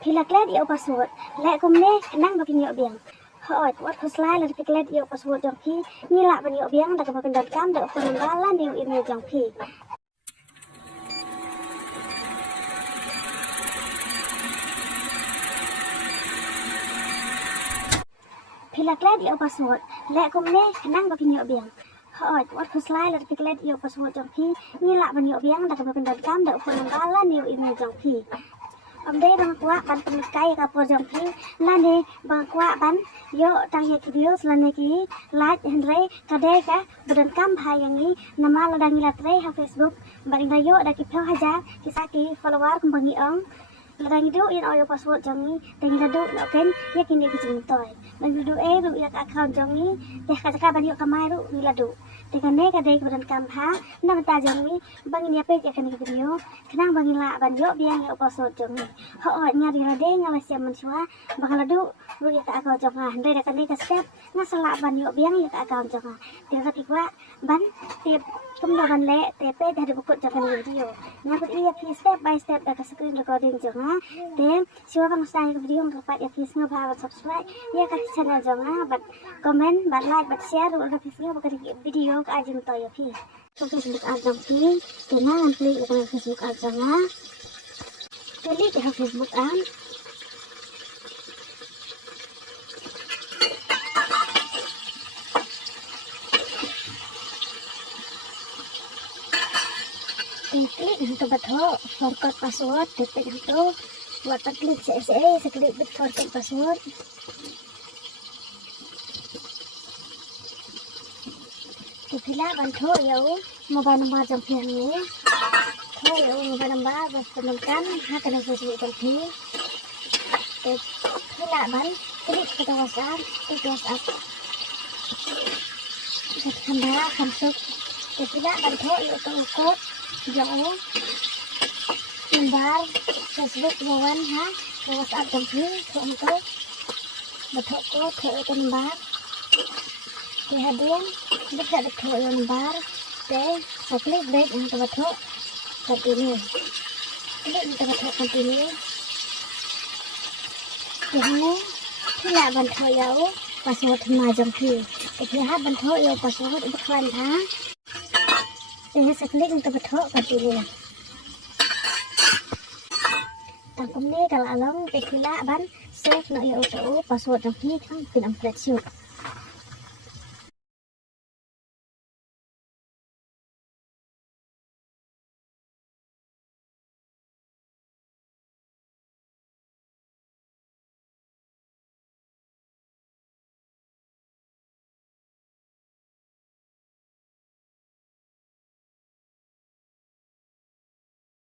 Pilaklet iyo password. Lek kumne kenang bakin yo biang. Hoot wat kuslai la pilaklet iyo password jong pi. Nila ban yo biang dak bakin .com dak penambalan iyo email jong pi. Pilaklet iyo password. Lek kumne kenang bakin yo biang. Hoot wat kuslai la pilaklet iyo password jong pi. Nila ban yo biang dak bakin .com dak penambalan iyo email jong pi. Amde bang kuat ban penikai kapur jong pi lane bang kuat ban yo tang ye video selane ki like hendre kade ka badan kam bhayangi nama ladangi latre ha Facebook bang yo da ki phau haja kisaki follower kum bangi ong ladangi du in oyo password jongi tengi ladu loken ye kini ki jing toy bang du du ya account jongi teh ka ban yo kamai ru ni ladu tekane kade ki badan kam ha nam ta jongi bang ni ape ke kini video kenang bang la ban yo biang yo password jongi ho nyari lade ngala siam menchua bang ladu ru ya ka account jonga hendre da kane ka step ngasala ban yo biang ya ka account jonga dia ka pikwa ban tiap kumda ban le tepe dari bukut jangan video ngaput iya pi step by step da ka screen recording jonga te siwa bang sai video ngapa ya pi nga ba subscribe ya ka channel jonga bat comment bat like bat share ru ka pi nga ba video ka ajin to ya pi Facebook ajang pi tenang klik ke Facebook ajanga klik ke Facebook ang klik untuk betul forgot password detik itu buat klik seklik bit forgot password kepila bantu ya mobile number jompian ni tho ya mobile number bertemukan hak kena Facebook jompi kepila ban klik ke WhatsApp kamera kamsuk kepila bantu ya kod jauh lembar Facebook lawan ha WhatsApp jompi untuk betul kod ke lembar kehadiran bisa betul lembar deh seklik break untuk betul continue klik untuk betul continue jangan tidak bantu ya password majam pi lihat bantu ya password untuk kalian ha deh seklik untuk betul continue tangkum ni kalau alam kekila ban save no ya auto password jam pi kan pinam flash